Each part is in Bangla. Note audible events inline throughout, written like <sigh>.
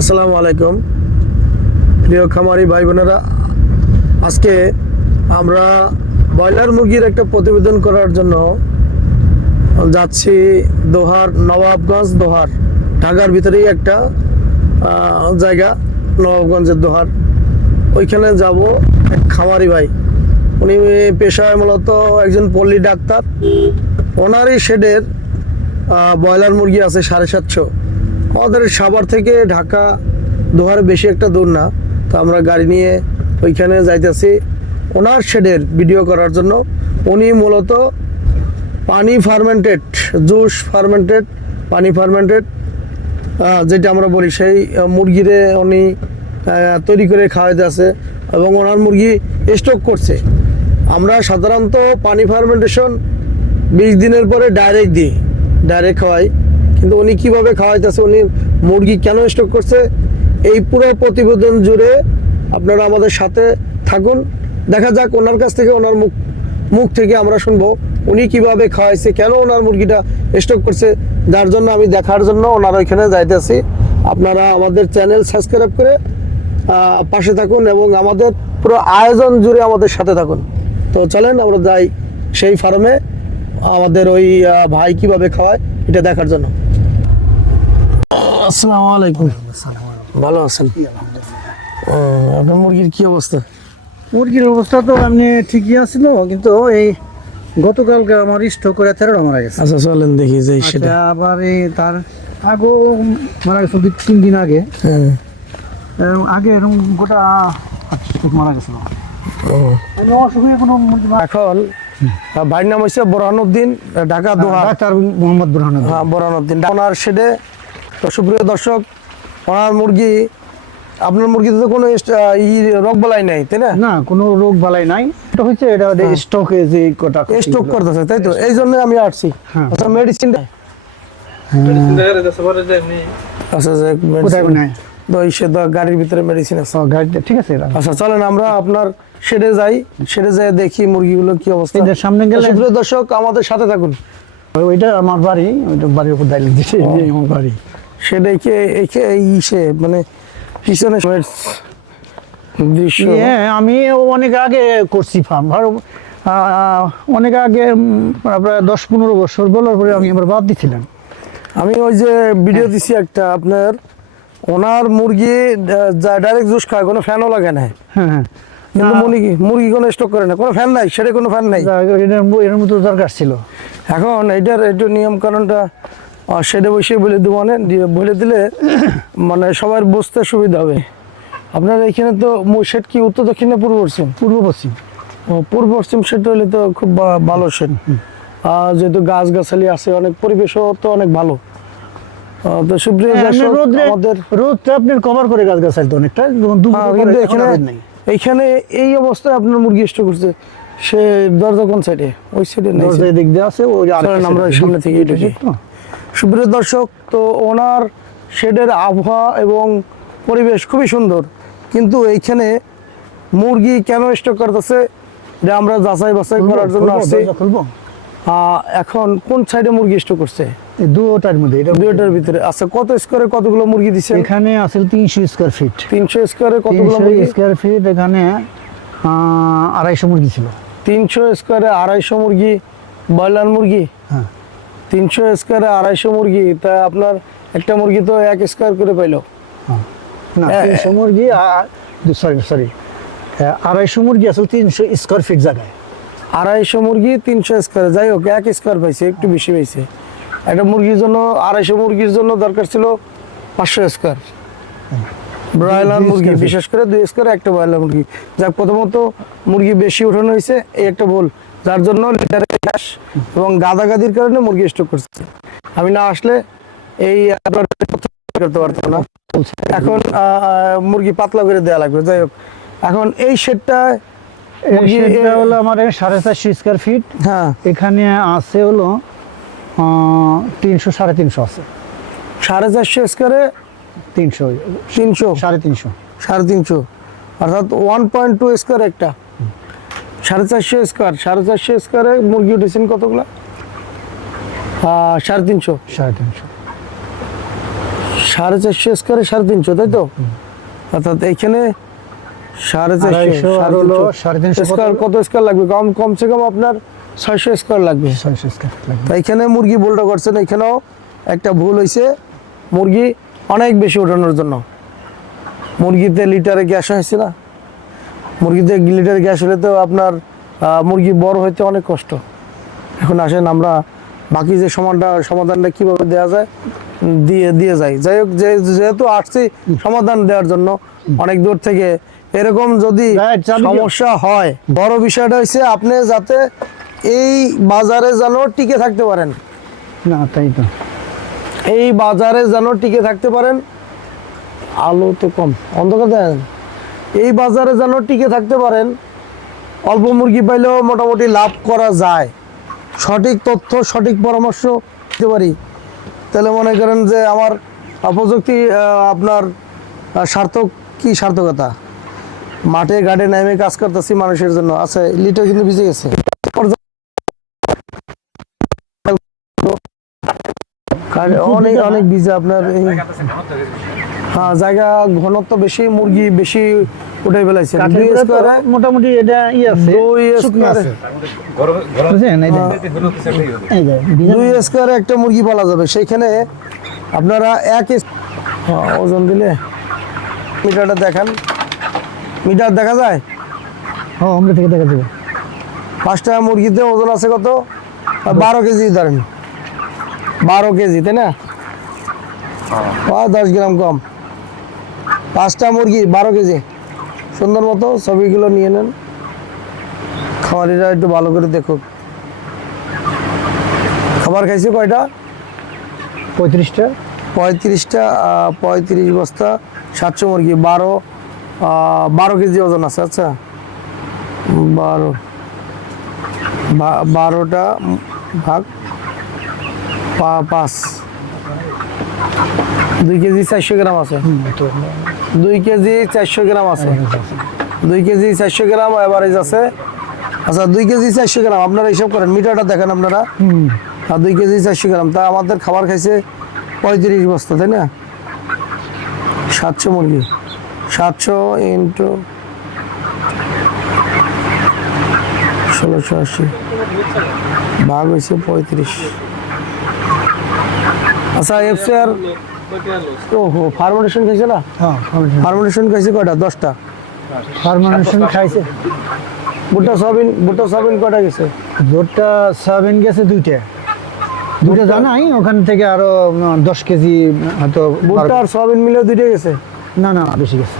আসসালামু আলাইকুম। প্রিয় খামারি ভাই বোনেরা আজকে আমরা ব্রয়লার মুরগির একটা প্রতিবেদন করার জন্য যাচ্ছি দোহার নবাবগঞ্জ দোহার, ঢাকার ভিতরেই একটা জায়গা, নবাবগঞ্জের দোহার। ওইখানে যাব এক খামারি ভাই। উনি পেশায় মূলত একজন পল্লী ডাক্তার। ওনারই শেডের ব্রয়লার মুরগি আছে সাড়ে সাতশো। আমাদের সাভার থেকে ঢাকা দোহার বেশি একটা দূর না। তো আমরা গাড়ি নিয়ে ওইখানে যাইতেছি। ওনার শেডের ভিডিও করার জন্য। উনি মূলত পানি ফার্মেন্টেড জুস ফার্মেন্টেড পানি ফার্মেন্টেড যেটা আমরা বলি সেই মুরগিরে উনি তৈরি করে খাওয়াইতে আছে এবং ওনার মুরগি স্টক করছে। আমরা সাধারণত পানি ফার্মেন্টেশন বিশ দিনের পরে ডাইরেক্ট দিই ডাইরেক্ট খাওয়াই। কিন্তু উনি কীভাবে খাওয়াইতেছে, উনি মুরগি কেন স্টক করছে, এই পুরো প্রতিবেদন জুড়ে আপনারা আমাদের সাথে থাকুন। দেখা যাক ওনার কাছ থেকে, ওনার মুখ মুখ থেকে আমরা শুনব উনি কীভাবে খাওয়াইছে, কেন ওনার মুরগিটা স্টক করছে, যার জন্য আমি দেখার জন্য ওনার ওইখানে যাইতেছি। আপনারা আমাদের চ্যানেল সাবস্ক্রাইব করে পাশে থাকুন এবং আমাদের পুরো আয়োজন জুড়ে আমাদের সাথে থাকুন। তো চলেন, আমরা যাই সেই ফার্মে আমাদের ওই ভাই কীভাবে খাওয়ায়, এটা দেখার জন্য। আসসালামু আলাইকুম। ভালো আছেন? ও, আপনার মুরগির কি অবস্থা? মুরগির অবস্থা তো এমনি ঠিকই আছিল কিন্তু এই গতকালকে আমার স্ট্রোক করে তেরোটা মারা গেছে। আচ্ছা চলেন দেখি যে সেটা। আচ্ছা, আবার এই তার আগেও মারা গেছে দুই তিন দিন আগে। হ্যাঁ। আগে এরকম গোটা মারা গেছিল। ও। এমনি কোনো এখন ভাইয়ের নাম হচ্ছে বোরহানুদ্দিন ঢাকা দোহা ডাক্তার মোহাম্মদ বুরহান হ্যাঁ বোরহানুদ্দিন। ওনার শেডে তো সুপ্রিয় দর্শক ওনার মুরগি আপনার মুরগিতে তো কোনো ই রোগ বালাই নাই তাই না? না কোনো রোগ বালাই নাই। এটা হচ্ছে এটা স্ট্রোকে যে কটা স্টক করতেছে তাই তো? এই জন্য আমি আসছি। হ্যাঁ। আচ্ছা মেডিসিন আচ্ছা কোথায় নাই তো সে তো গাড়ির ভিতরে মেডিসিন আছে। গাড়িতে ঠিক আছে আচ্ছা চলেন আমরা আপনার শেডে যাই। শেডে যাই দেখি মুরগিগুলো কি অবস্থা। এই সামনে গেলে- সুপ্রিয় দর্শক আমাদের সাথে থাকুন। ওইটা আমার বাড়ি ওইটা বাড়ির উপর দাঁড়িয়ে আমার বাড়ি। সেটা কে একে ইসে মানে পিছনে দৃশ্য। হ্যাঁ আমি অনেক আগে করছি ফার্ম আর অনেক আগে প্রায় দশ পনেরো বছর বলার পরে আমি আবার বাদ দিছিলাম। আমি ওই যে ভিডিও দিছি একটা আপনার ওনার মুরগি যা ডাইরেক্ট জুস খায় কোনো ফ্যানও লাগে না। হ্যাঁ হ্যাঁ। কিন্তু মুরগি মুরগি কোনো স্টক করে না কোনো ফ্যান নাই সেটা কোনো ফ্যান নাই। এটার এর মতো দরকার ছিল। এখন এটার একটু নিয়ম কারণটা সেটা বসে বলে দেবো মানে বলে দিলে <coughs> মানে সবার বুঝতে সুবিধা হবে। আপনার এখানে তো সেট কি? উত্তর দক্ষিণ পূর্ব পশ্চিম? পূর্ব পশ্চিম। ও, পূর্ব পশ্চিম সেট হলে তো খুব ভালো সেট। আর যেহেতু গাছ গাছালি আছে অনেক পরিবেশও তো অনেক ভালো। তো সুপ্রিয় হ্যাঁ, দর্শক, রোদ্রে আমাদের রোদটা আপনার কভার করে গাছ গাছ তো অনেকটা যেমন দুপুরে হ্যাঁ, করে কিন্তু এখানে আর রোদ নেই। এইখানে এই অবস্থায় আপনার মুরগি স্টক করছে। সে দরজা কোন সাইডে ওই সাইডে নাই দিক দিয়ে আছে ওই আমরা সামনে থেকে ঢুকি। সুপ্রিয় দর্শক তো ওনার শেডের আবহাওয়া এবং পরিবেশ খুবই সুন্দর। কিন্তু এইখানে মুরগি কেন স্টক করতেছে এটা আমরা যাচাই বাছাই করার জন্য আসছি। এখন কোন সাইডে মুরগি স্টক করছে? দুটার মধ্যে এটা দুইটার ভিতরে। আচ্ছা কত স্কোয়ারে কতগুলো মুরগি দিচ্ছে এখানে আছে তিনশো স্কোয়ার ফিট তিনশো স্কোয়ারে কতগুলো স্কোয়ার ফিট এখানে আড়াইশো মুরগি ছিল। তিনশো স্কোয়ারে আড়াইশো মুরগি ব্রয়লার মুরগি? হ্যাঁ। তিনশো স্কোয়ারে আড়াইশো মুরগি তা আপনার একটা মুরগি তো এক স্কোয়ার করে পাইলো। না হ্যাঁ। তিনশো মুরগি সরি সরি আড়াইশো মুরগি আসলে তিনশো স্কোয়ার ফিট জায়গায়। আড়াইশো মুরগি তিনশো স্কোয়ার যাই হোক এক স্কোয়ার পাইছে একটু বেশি পাইছে। একটা মুরগির জন্য আড়াইশো মুরগির জন্য দরকার ছিল পাঁচশো স্কোয়ার। ব্রয়লার মুরগি বিশেষ করে দুই স্কোয়ার একটা ব্রয়লার মুরগি। যাক প্রথমত মুরগি বেশি উঠানো হয়েছে এই একটা বল যার জন্য লিটারে গ্যাস এবং গাদাগাদির কারণে মুরগি স্টক করছে। আমি না আসলে এই করতে পারতাম না। এখন মুরগি পাতলা করে দেওয়া লাগবে যাই হোক। এখন এই শেডটা হলো আমার সাড়ে চারশো স্কোয়ার ফিট হ্যাঁ। এখানে আছে হলো তিনশো সাড়ে তিনশো আছে। সাড়ে চারশো স্কোয়ারে তিনশো। তিনশো? সাড়ে তিনশো। সাড়ে তিনশো। অর্থাৎ ওয়ান পয়েন্ট টু স্কোয়ার একটা। সাড়ে চারশো স্কোয়ার সাড়ে চারশো স্কোয়ারে মুরগি উঠেছেন কতগুলো? সাড়ে তিনশো। সাড়ে তিনশো। সাড়ে চারশো স্কোয়ারে সাড়ে তিনশো তাই তো? অর্থাৎ এইখানে সাড়ে চারশো সাড়ে তিনশো? স্কোয়ার কত স্কোয়ার লাগবে? কম কমসে কম আপনার ছয়শো স্কোয়ার লাগবে। ছয়শো স্কোয়ার লাগবে। এখানে মুরগি ভুলটা করছেন এখানেও একটা ভুল হয়েছে মুরগি অনেক বেশি ওঠানোর জন্য। মুরগিতে লিটারে গ্যাস হয়েছে না? মুরগিতে লিটারে গ্যাস হলে তো আপনার মুরগি বড় হইতে অনেক কষ্ট। এখন আসেন আমরা বাকি যে সমাধানটা সমাধানটা কীভাবে দেওয়া যায় দিয়ে দিয়ে যাই। যাই হোক যেহেতু আসছি সমাধান দেওয়ার জন্য অনেক দূর থেকে। এরকম যদি দিও। সমস্যা হয় বড় বিষয়টা হচ্ছে আপনি যাতে এই বাজারে যেন টিকে থাকতে পারেন। না তাই তো। এই বাজারে যেন টিকে থাকতে পারেন। আলো তো কম অন্ধকার দেন এই বাজারে যেন টিকে থাকতে পারেন, অল্প মুরগি পাইলেও মোটামুটি লাভ করা যায়। সঠিক তথ্য, সঠিক পরামর্শ দিতে পারি। তাহলে মনে করেন যে আমার প্রযুক্তি আপনার সার্থক কি সার্থকতা? মাঠে, ঘাটে নেমে কাজ করতেছি মানুষের জন্য। আছে লিটার কিন্তু ভিজে গেছে। অনেক অনেক ভিজে আপনার হ্যাঁ জায়গা ঘনত্ব বেশি মুরগি বেশি উঠে ফেলাইছে। দুই স্কোয়ারে মোটামুটি এটা ই আছে দুই শুকনো স্কোয়ারে। আছে। বুঝছেন? এই যে এই যে ভিজা- দুই স্কোয়ারে একটা মুরগি পালা যাবে। সেইখানে আপনারা এক হ্যাঁ, ওজন দিলে মিটারটা দেখান। মিটার দেখা যায়? হ্যাঁ আমরা থেকে দেখা যাবে। পাঁচটা মুরগিতে ওজন আছে কত? বারো কেজি ধরেন। বারো কেজি তাই না? ও, দশ গ্রাম কম। পাঁচটা মুরগি বারো কেজি। সুন্দর মতো ছবিগুলো নিয়ে নেন। খামারিরা একটু ভালো করে দেখুক। খাবার খাইছে কয়টা? পঁয়ত্রিশটা। পঁয়ত্রিশটা পঁয়ত্রিশ বস্তা সাতশো মুরগি বারো বারো কেজি ওজন আছে আচ্ছা। বারো বারোটা ভাগ পাঁচ। দুই কেজি চারশো গ্রাম আছে। দুই কেজি চারশো গ্রাম আছে। দুই কেজি চারশো গ্রাম অ্যাভারেজ আছে। আচ্ছা দুই কেজি চারশো গ্রাম আপনারা হিসাব করেন মিটারটা দেখেন আপনারা। আর দুই কেজি চারশো গ্রাম তা আমাদের খাবার খাইছে পঁয়ত্রিশ বস্তা তাই না? সাতশো মুরগি। সাতশো ইন্টু ষোলোশো আশি। ভাগ হয়েছে পঁয়ত্রিশ। আচ্ছা এফসিআর ওহো ফার্মেশন খাইছে না? হ্যাঁ ফার্মেশন খাইছে কয়টা? দশটা? ফার্মানেশন খাইছে। ভুট্টা সয়াবিন ভুট্টা সয়াবিন কয়টা গেছে? জোরটা সয়াবিন গেছে দুইটা। দুইটা জানাই ওখান থেকে আরও দশ কেজি হয়তো ভুট্টা আর সয়াবিন মিলে দুইটা গেছে? না না বেশি গেছে।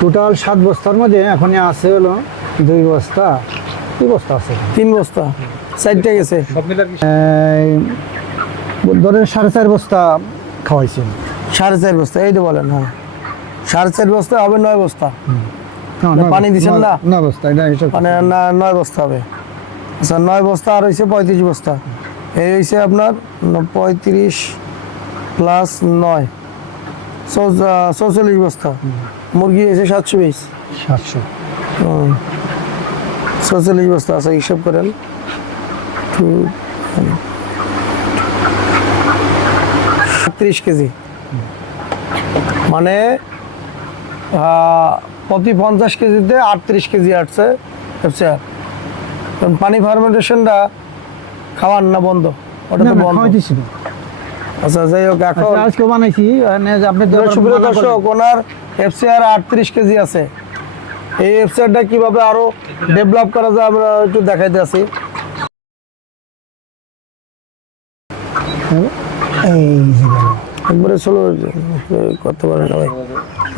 টোটাল সাত বস্তার মধ্যে এখন আছে হলো দুই বস্তা দুই বস্তা আছে। তিন বস্তা? চারটা গেছে? ধরেন সাড়ে চার বস্তা খাওয়াইছেন? সাড়ে চার বস্তা এই তো বলেন হ্যাঁ। সাড়ে চার বস্তা হবে নয় বস্তা। পানি দিছেন না? নয় বস্তা এটা হিসাব মানে না- নয় বস্তা হবে। আচ্ছা নয় বস্তা আর হয়েছে পঁয়ত্রিশ বস্তা। এই হয়েছে আপনার পঁয়ত্রিশ প্লাস নয় চৌচল্লিশ বস্তা। মুরগি হয়েছে সাতশো বিশ। সাতশো। চৌচল্লিশ বস্তা আছে হিসাব করেন। টু ত্রিশ কেজি। মানে প্রতি পঞ্চাশ কেজিতে আটত্রিশ কেজি আসছে। এফসিআর কারণ পানি ফার্মেন্টেশনটা খাওয়ান না বন্ধ? ওটা তো বন্ধ। আচ্ছা যাই হোক এখন আচ্ছা, আজকে বানাইছি যে আপনি সুপ্রিয়। দর্শক ওনার এফসিআর আটত্রিশ কেজি আছে। এই এফসিআরটা কীভাবে আরও ডেভেলপ করা যায় আমরা একটু দেখাইতে আছি এই একবারে চলো করতে পারে না ভাই।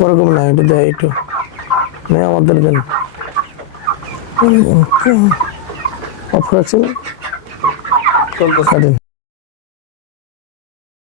ওরকম না একটু দেয় একটু। নেই আমাদের দেন অফ রাখছেন? কাটেন